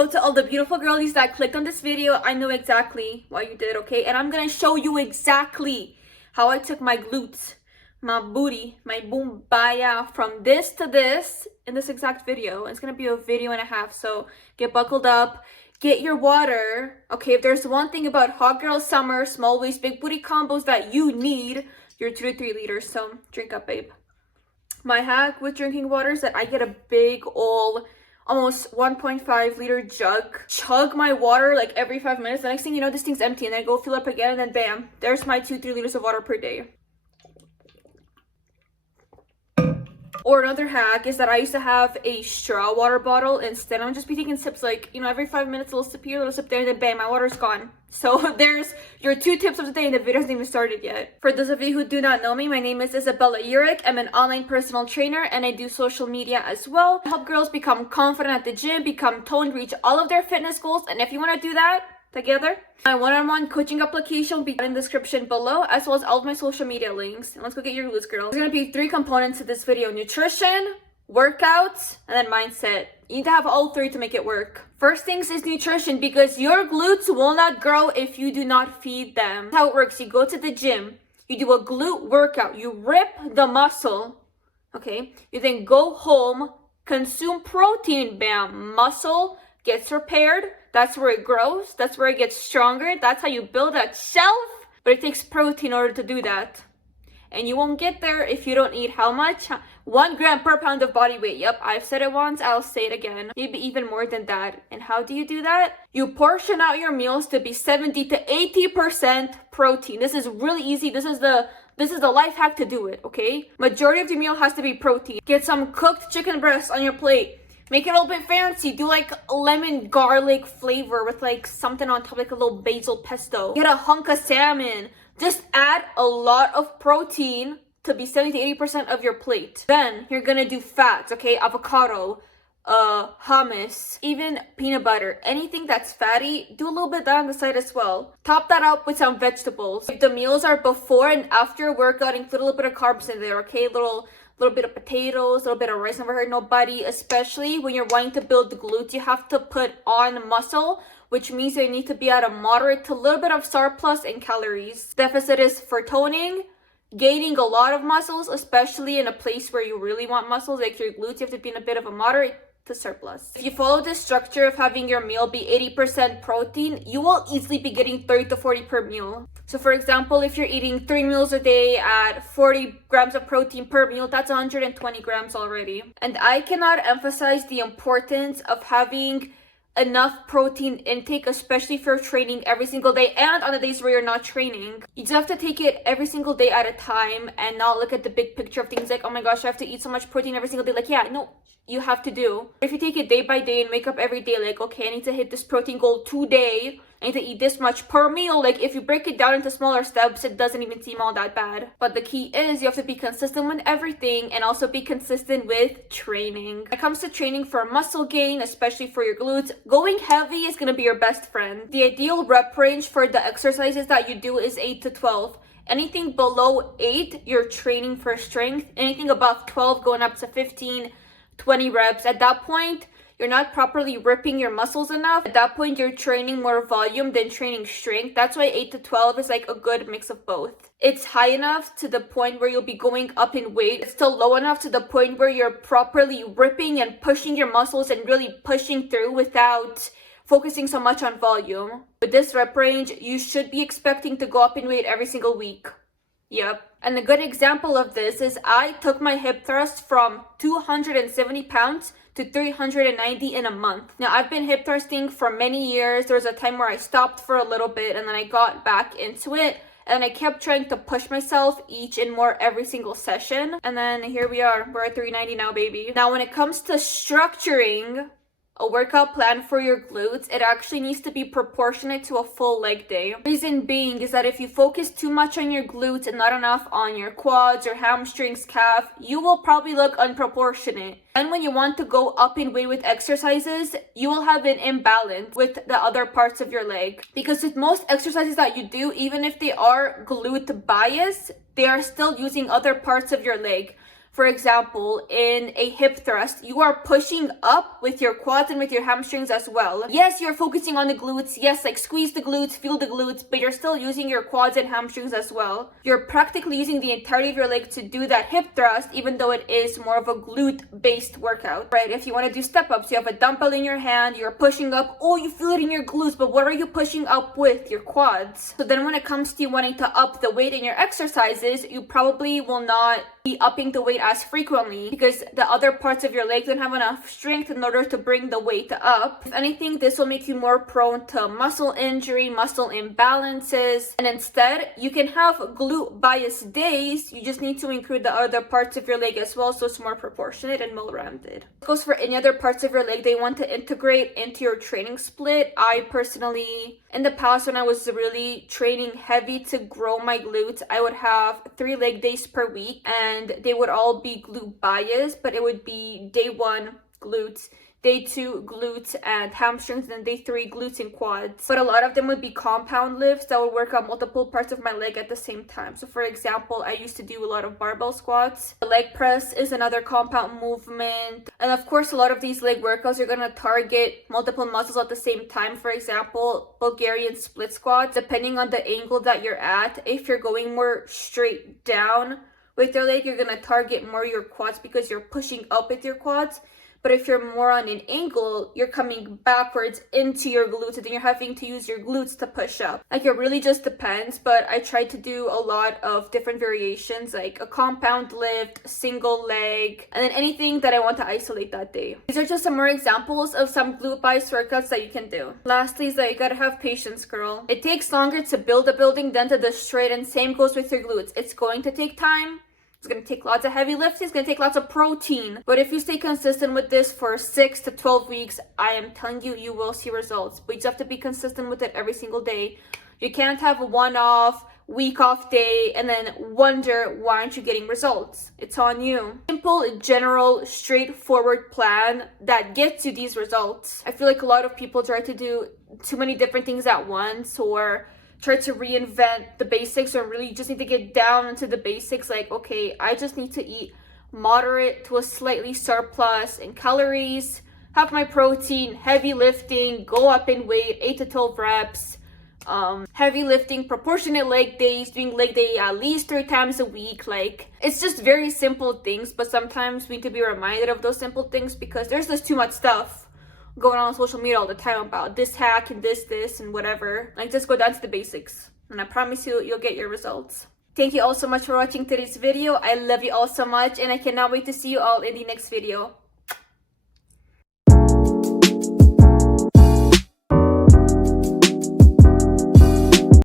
hello to all the beautiful girlies that clicked on this video. I know exactly why you did, okay? And I'm gonna show you exactly how I took my glutes, my booty, my boombaya from this to this in this exact video. It's gonna be a video and a half, so get buckled up, get your water, okay? If there's one thing about hot girl summer, small waist, big booty combos that you need, your 2 to 3 liters, so drink up, babe. My hack with drinking water is that I get a big old almost 1.5 liter jug, chug my water like every 5 minutes. The next thing you know, this thing's empty, and then I go fill up again, and then bam, there's my 2-3 liters of water per day. Or another hack is that I used to have a straw water bottle. Instead, I'm just be taking sips like, you know, every 5 minutes, a little sip here, a little sip there, and then bam, my water's gone. So there's your 2 tips of the day, and the video hasn't even started yet. For those of you who do not know me, my name is Isabella Uric. I'm an online personal trainer, and I do social media as well. I help girls become confident at the gym, become toned, reach all of their fitness goals. And if you want to do that together, my one-on-one coaching application will be in the description below, as well as all of my social media links. And let's go get your glutes, girls. There's going to be 3 components to this video: nutrition, workouts, and then mindset. You need to have all 3 to make it work. First things is nutrition, because your glutes will not grow if you do not feed them. That's how it works. You go to the gym, you do a glute workout, you rip the muscle, okay? You then go home, consume protein, bam, muscle gets repaired. That's where it grows. That's where it gets stronger. That's how you build that shelf. But it takes protein in order to do that. And you won't get there if you don't eat how much? 1 gram per pound of body weight. Yep, I've said it once, I'll say it again. Maybe even more than that. And how do you do that? You portion out your meals to be 70 to 80% protein. This is really easy. This is the life hack to do it, okay? Majority of your meal has to be protein. Get some cooked chicken breasts on your plate. Make it a little bit fancy. Do like lemon garlic flavor with like something on top, like a little basil pesto. Get a hunk of salmon. Just add a lot of protein to be 70 to 80% of your plate. Then you're gonna do fats, okay? Avocado, hummus, even peanut butter. Anything that's fatty, do a little bit of that on the side as well. Top that up with some vegetables. If the meals are before and after workout, include a little bit of carbs in there, okay? Little bit of potatoes, a little bit of rice. Never hurt nobody. Especially when you're wanting to build the glutes, you have to put on muscle, which means you need to be at a moderate to little bit of surplus in calories. Deficit is for toning, gaining a lot of muscles, especially in a place where you really want muscles, like your glutes. You have to be in a bit of a moderate to surplus. If you follow this structure of having your meal be 80% protein, you will easily be getting 30 to 40 per meal. So for example, if you're eating 3 meals a day at 40 grams of protein per meal, that's 120 grams already. And I cannot emphasize the importance of having enough protein intake, especially if you're training every single day and on the days where you're not training. You just have to take it every single day at a time and not look at the big picture of things like, oh my gosh, I have to eat so much protein every single day. Like, yeah, no, you have to do. If you take it day by day and wake up every day like, okay, I need to hit this protein goal today, I need to eat this much per meal. Like, if you break it down into smaller steps, it doesn't even seem all that bad. But the key is you have to be consistent with everything and also be consistent with training. When it comes to training for muscle gain, especially for your glutes, going heavy is going to be your best friend. The ideal rep range for the exercises that you do is 8 to 12. Anything below 8, you're training for strength. Anything above 12, going up to 15, 20 reps. At that point, you're not properly ripping your muscles enough. At that point, you're training more volume than training strength. That's why 8 to 12 is like a good mix of both. It's high enough to the point where you'll be going up in weight. It's still low enough to the point where you're properly ripping and pushing your muscles and really pushing through without focusing so much on volume. With this rep range, you should be expecting to go up in weight every single week. Yep. And a good example of this is I took my hip thrust from 270 pounds to 390 in a month. Now, I've been hip thrusting for many years. There was a time where I stopped for a little bit and then I got back into it. And I kept trying to push myself each and more every single session. And then here we are. We're at 390 now, baby. Now, when it comes to structuring a workout plan for your glutes, it actually needs to be proportionate to a full leg day. Reason being is that if you focus too much on your glutes and not enough on your quads or hamstrings, calf, you will probably look unproportionate. And when you want to go up in weight with exercises, you will have an imbalance with the other parts of your leg. Because with most exercises that you do, even if they are glute bias, they are still using other parts of your leg. For example, in a hip thrust, you are pushing up with your quads and with your hamstrings as well. Yes, you're focusing on the glutes. Yes, like squeeze the glutes, feel the glutes, but you're still using your quads and hamstrings as well. You're practically using the entirety of your leg to do that hip thrust, even though it is more of a glute-based workout, right? If you want to do step-ups, you have a dumbbell in your hand, you're pushing up, oh, you feel it in your glutes, but what are you pushing up with? Your quads. So then when it comes to you wanting to up the weight in your exercises, you probably will not be upping the weight as frequently because the other parts of your leg don't have enough strength in order to bring the weight up. If anything, this will make you more prone to muscle injury, muscle imbalances, and instead you can have glute bias days. You just need to include the other parts of your leg as well, so it's more proportionate and well-rounded. It goes for any other parts of your leg they want to integrate into your training split. I personally, in the past when I was really training heavy to grow my glutes, I would have 3 leg days per week and they would all be glute biased, but it would be day 1 glutes, day 2 glutes and hamstrings, and then day 3 glutes and quads. But a lot of them would be compound lifts that would work on multiple parts of my leg at the same time. So for example, I used to do a lot of barbell squats. The leg press is another compound movement. And of course, a lot of these leg workouts are going to target multiple muscles at the same time. For example, Bulgarian split squats, depending on the angle that you're at, if you're going more straight down with your leg, you're going to target more your quads because you're pushing up with your quads. But if you're more on an angle, you're coming backwards into your glutes and then you're having to use your glutes to push up. Like, it really just depends, but I try to do a lot of different variations, like a compound lift, single leg, and then anything that I want to isolate that day. These are just some more examples of some glute bias workouts that you can do. Lastly is that you gotta have patience, girl. It takes longer to build a building than to destroy it, and same goes with your glutes. It's going to take time. It's going to take lots of heavy lifting. It's going to take lots of protein. But if you stay consistent with this for 6 to 12 weeks, I am telling you, you will see results. But you just have to be consistent with it every single day. You can't have a one-off, week-off day and then wonder why aren't you getting results. It's on you. Simple, general, straightforward plan that gets you these results. I feel like a lot of people try to do too many different things at once, or try to reinvent the basics, or really just need to get down into the basics. Like, okay, I just need to eat moderate to a slightly surplus in calories, have my protein, heavy lifting, go up in weight, 8 to 12 reps, heavy lifting, proportionate leg days, doing leg day at least 3 times a week. Like, it's just very simple things, but sometimes we need to be reminded of those simple things because there's just too much stuff going on social media all the time about this hack and this and whatever. Like, just go down to the basics and I promise you, you'll get your results. Thank you all so much for watching today's video. I love you all so much and I cannot wait to see you all in the next video.